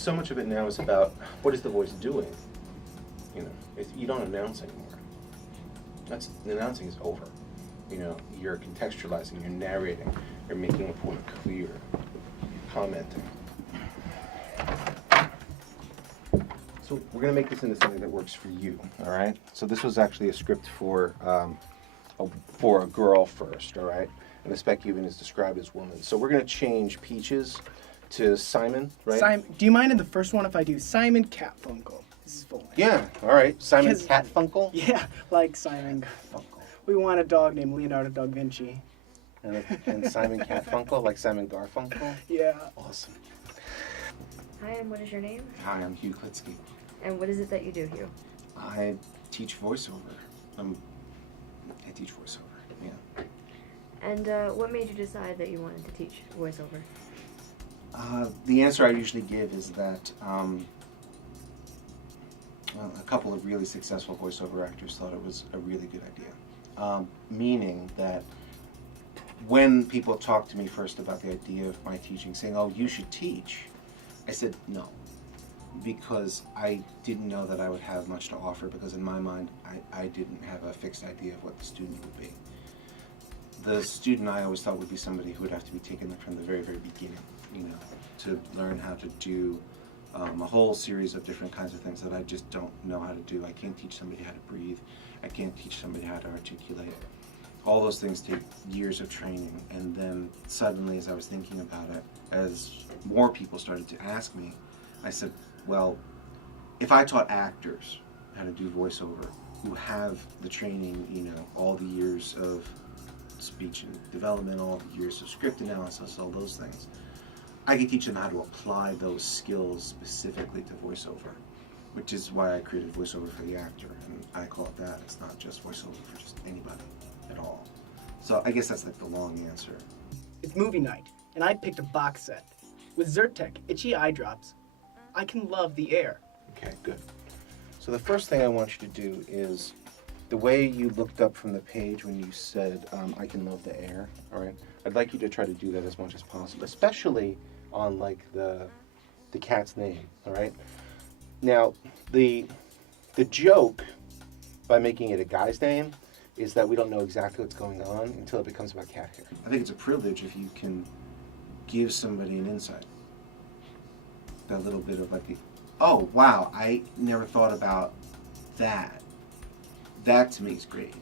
So much of it now is about what is the voice doing. You know, you don't announce anymore. The announcing is over. You know, you're contextualizing, you're narrating, you're making a point clear, you're commenting. So we're going to make this into something that works for you, all right? So this was actually a script for a girl first, all right? And the spec even is described as woman. So we're going to change Peaches to Simon, right? Simon, do you mind in the first one if I do Simon Catfunkel? This is full name. Yeah, all right. Simon Catfunkel? Yeah, like Simon Garfunkel. We want a dog named Leonardo da Vinci. And Simon Catfunkel, like Simon Garfunkel? Yeah. Awesome. Hi, and what is your name? Hi, I'm Hugh Klitzke. And what is it that you do, Hugh? I teach voiceover. I teach voiceover, yeah. And what made you decide that you wanted to teach voiceover? The answer I usually give is that a couple of really successful voiceover actors thought it was a really good idea. Meaning that when people talked to me first about the idea of my teaching, saying, oh, you should teach, I said no. Because I didn't know that I would have much to offer, because in my mind, I didn't have a fixed idea of what the student would be. The student I always thought would be somebody who would have to be taken from the very, very beginning, you know, to learn how to do a whole series of different kinds of things that I just don't know how to do. I can't teach somebody how to breathe. I can't teach somebody how to articulate. All those things take years of training, and then suddenly, as I was thinking about it, as more people started to ask me, I said, well, if I taught actors how to do voiceover who have the training, you know, all the years of speech and development, all the years of script analysis, all those things, I could teach them how to apply those skills specifically to voiceover, which is why I created voiceover for the actor, and I call it that. It's not just voiceover for just anybody at all. So I guess that's like the long answer. It's movie night, and I picked a box set. With Zyrtec Itchy Eye Drops, I can love the air. Okay, good. So the first thing I want you to do is, the way you looked up from the page when you said, I can love the air, all right? I'd like you to try to do that as much as possible, especially on like the cat's name, all right? Now, the joke by making it a guy's name is that we don't know exactly what's going on until it becomes about cat hair. I think it's a privilege if you can give somebody an insight. That little bit of like, oh wow, I never thought about that. That to me is great,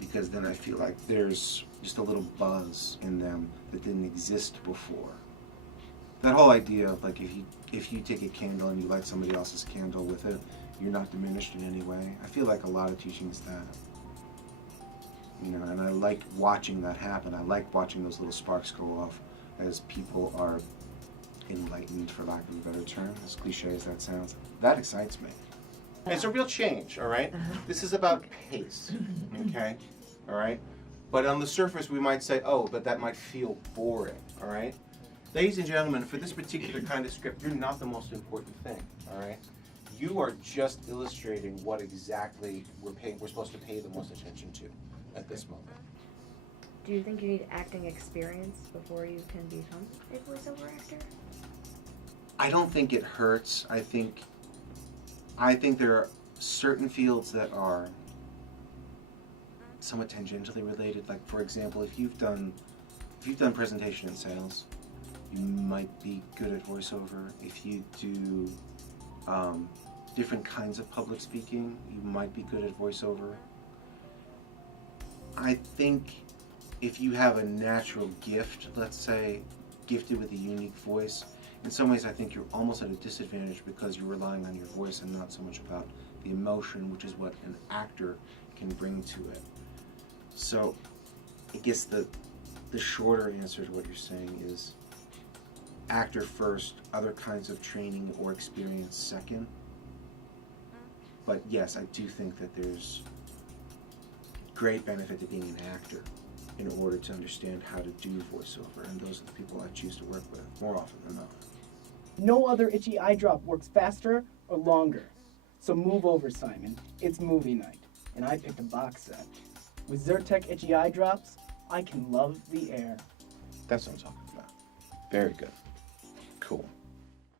because then I feel like there's just a little buzz in them that didn't exist before. That whole idea of like, if you take a candle and you light somebody else's candle with it, you're not diminished in any way. I feel like a lot of teaching is that. You know, and I like watching that happen. I like watching those little sparks go off as people are enlightened, for lack of a better term, as cliche as that sounds. That excites me. It's a real change, all right? This is about pace, okay? All right? But on the surface, we might say, oh, but that might feel boring, all right? Ladies and gentlemen, for this particular kind of script, you're not the most important thing, all right? You are just illustrating what exactly we're supposed to pay the most attention to at this moment. Do you think you need acting experience before you can become a voiceover actor? I don't think it hurts. I think there are certain fields that are somewhat tangentially related. Like, for example, if you've done presentation and sales, you might be good at voiceover. If you do different kinds of public speaking, you might be good at voiceover. I think if you have a natural gift, let's say, gifted with a unique voice, in some ways I think you're almost at a disadvantage because you're relying on your voice and not so much about the emotion, which is what an actor can bring to it. So I guess the shorter answer to what you're saying is actor first, other kinds of training or experience second. But yes, I do think that there's great benefit to being an actor in order to understand how to do voiceover, and those are the people I choose to work with more often than not. No other itchy eye drop works faster or longer. So move over, Simon. It's movie night, and I picked a box set. With Zyrtec Itchy Eye Drops, I can love the air. That's what I'm talking about. Very good. Cool.